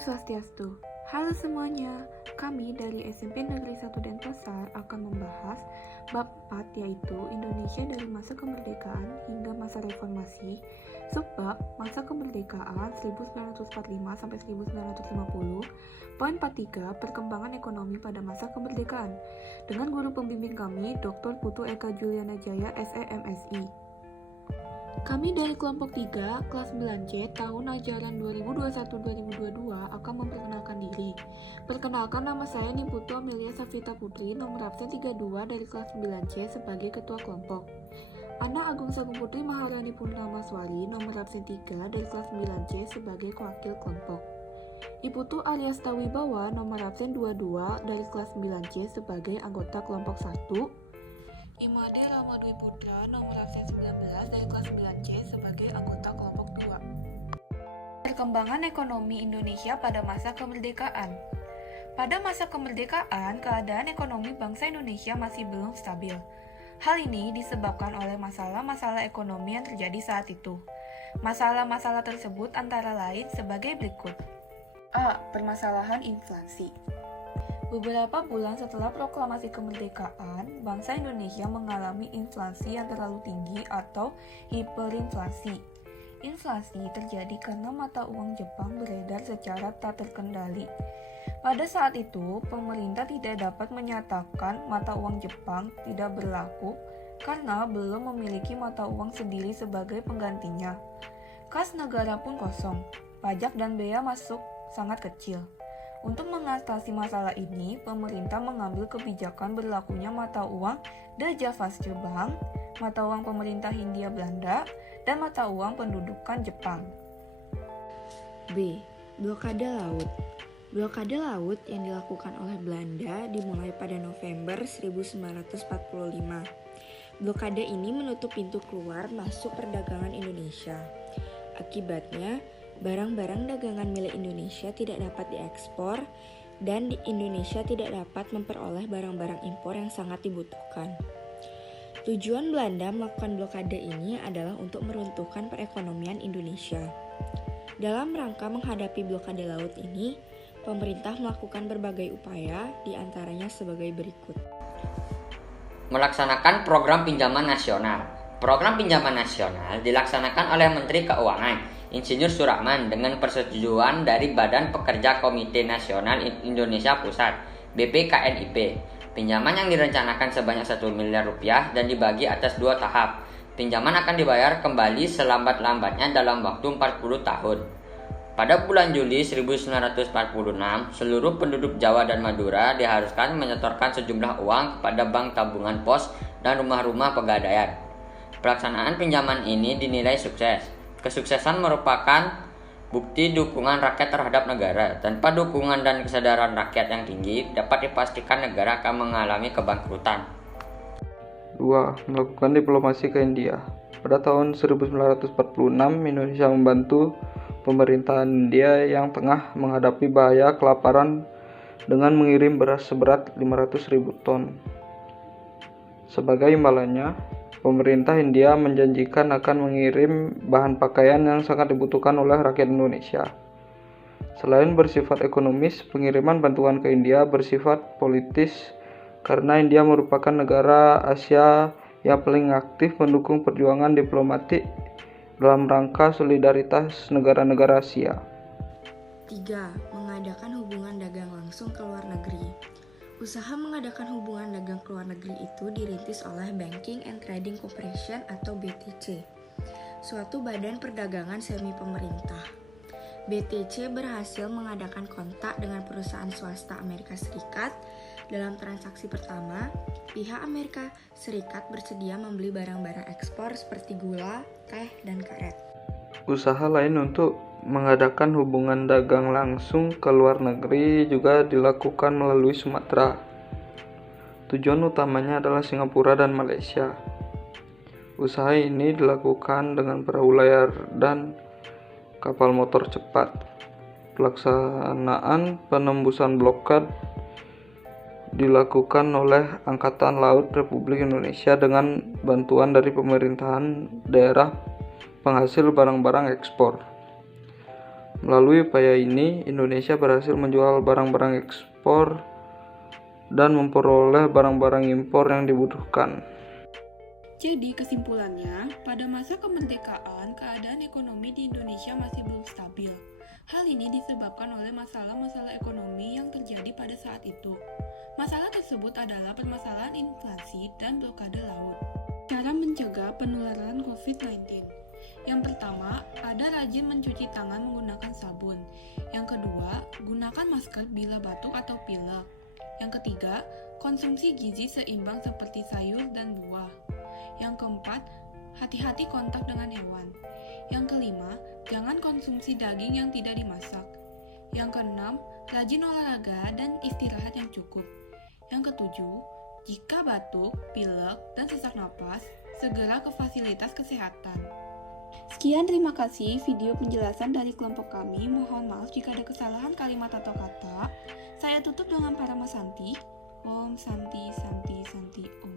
Swastiastu. Halo semuanya, kami dari SMP Negeri 1 Denpasar akan membahas bab 4 yaitu Indonesia dari masa kemerdekaan hingga masa reformasi, subbab masa kemerdekaan 1945 sampai 1950, poin 43 perkembangan ekonomi pada masa kemerdekaan, dengan guru pembimbing kami Dr. Putu Eka Juliana Jaya SEMSI. Kami dari kelompok 3, kelas 9C, tahun ajaran 2021-2022 akan memperkenalkan diri. Perkenalkan, nama saya Niputu Amelia Safita Putri, nomor absen 32 dari kelas 9C sebagai ketua kelompok. Ana Agung Sagung Putri Maharani Purnamaswari, nomor absen 3 dari kelas 9C sebagai wakil kelompok. Iputu alias Tawibawa, nomor absen 22 dari kelas 9C sebagai anggota kelompok 1. Imade Rama Dwi Putra, nomor absen 19 dari kelas 9C sebagai anggota kelompok 2. Perkembangan ekonomi Indonesia pada masa kemerdekaan. Pada masa kemerdekaan, keadaan ekonomi bangsa Indonesia masih belum stabil. Hal ini disebabkan oleh masalah-masalah ekonomi yang terjadi saat itu. Masalah-masalah tersebut antara lain sebagai berikut. A. Permasalahan inflasi. Beberapa bulan setelah proklamasi kemerdekaan, bangsa Indonesia mengalami inflasi yang terlalu tinggi atau hiperinflasi. Inflasi terjadi karena mata uang Jepang beredar secara tak terkendali. Pada saat itu, pemerintah tidak dapat menyatakan mata uang Jepang tidak berlaku karena belum memiliki mata uang sendiri sebagai penggantinya. Kas negara pun kosong, pajak dan bea masuk sangat kecil. Untuk mengatasi masalah ini, pemerintah mengambil kebijakan berlakunya mata uang The Javaske Bank, mata uang pemerintah Hindia Belanda, dan mata uang pendudukan Jepang. B. Blokade laut. Blokade laut yang dilakukan oleh Belanda dimulai pada November 1945. Blokade ini menutup pintu keluar masuk perdagangan Indonesia. Akibatnya, barang-barang dagangan milik Indonesia tidak dapat diekspor dan Indonesia tidak dapat memperoleh barang-barang impor yang sangat dibutuhkan. Tujuan Belanda melakukan blokade ini adalah untuk meruntuhkan perekonomian Indonesia. Dalam rangka menghadapi blokade laut ini, pemerintah melakukan berbagai upaya, diantaranya sebagai berikut. Melaksanakan program pinjaman nasional. Program pinjaman nasional dilaksanakan oleh Menteri Keuangan Insinyur Surahman dengan persetujuan dari Badan Pekerja Komite Nasional Indonesia Pusat (BPKNIP). Pinjaman yang direncanakan sebanyak 1 miliar rupiah dan dibagi atas 2 tahap. Pinjaman akan dibayar kembali selambat-lambatnya dalam waktu 40 tahun. Pada bulan Juli 1946, seluruh penduduk Jawa dan Madura diharuskan menyetorkan sejumlah uang kepada bank tabungan pos dan rumah-rumah pegadaian. Pelaksanaan pinjaman ini dinilai sukses. Kesuksesan merupakan bukti dukungan rakyat terhadap negara. Tanpa dukungan dan kesadaran rakyat yang tinggi, dapat dipastikan negara akan mengalami kebangkrutan. 2. Melakukan diplomasi ke India. Pada tahun 1946, Indonesia membantu pemerintahan India yang tengah menghadapi bahaya kelaparan dengan mengirim beras seberat 500.000 ton. Sebagai imbalannya, pemerintah India menjanjikan akan mengirim bahan pakaian yang sangat dibutuhkan oleh rakyat Indonesia. Selain bersifat ekonomis, pengiriman bantuan ke India bersifat politis karena India merupakan negara Asia yang paling aktif mendukung perjuangan diplomatik dalam rangka solidaritas negara-negara Asia. 3. Mengadakan hubungan dagang langsung ke luar negeri. Usaha mengadakan hubungan dagang ke luar negeri itu dirintis oleh Banking and Trading Corporation atau BTC, suatu badan perdagangan semi pemerintah. BTC berhasil mengadakan kontak dengan perusahaan swasta Amerika Serikat. Dalam transaksi pertama, pihak Amerika Serikat bersedia membeli barang-barang ekspor seperti gula, teh, dan karet. Usaha lain untuk mengadakan hubungan dagang langsung ke luar negeri juga dilakukan melalui Sumatera. Tujuan utamanya adalah Singapura dan Malaysia. Usaha ini dilakukan dengan perahu layar dan kapal motor cepat. Pelaksanaan penembusan blokade dilakukan oleh Angkatan Laut Republik Indonesia dengan bantuan dari pemerintahan daerah penghasil barang-barang ekspor. Melalui upaya ini, Indonesia berhasil menjual barang-barang ekspor dan memperoleh barang-barang impor yang dibutuhkan. Jadi kesimpulannya, pada masa kemerdekaan, keadaan ekonomi di Indonesia masih belum stabil. Hal ini disebabkan oleh masalah-masalah ekonomi yang terjadi pada saat itu. Masalah tersebut adalah permasalahan inflasi dan blokade laut. Cara mencegah penularan COVID-19. Yang pertama, ada rajin mencuci tangan menggunakan sabun. Yang kedua, gunakan masker bila batuk atau pilek. Yang ketiga, konsumsi gizi seimbang seperti sayur dan buah. Yang keempat, hati-hati kontak dengan hewan. Yang kelima, jangan konsumsi daging yang tidak dimasak. Yang keenam, rajin olahraga dan istirahat yang cukup. Yang ketujuh, jika batuk, pilek, dan sesak napas, segera ke fasilitas kesehatan. Sekian, terima kasih video penjelasan dari kelompok kami. Mohon maaf jika ada kesalahan kalimat atau kata. Saya tutup dengan Parama Santi. Om Santi Santi Santi Om.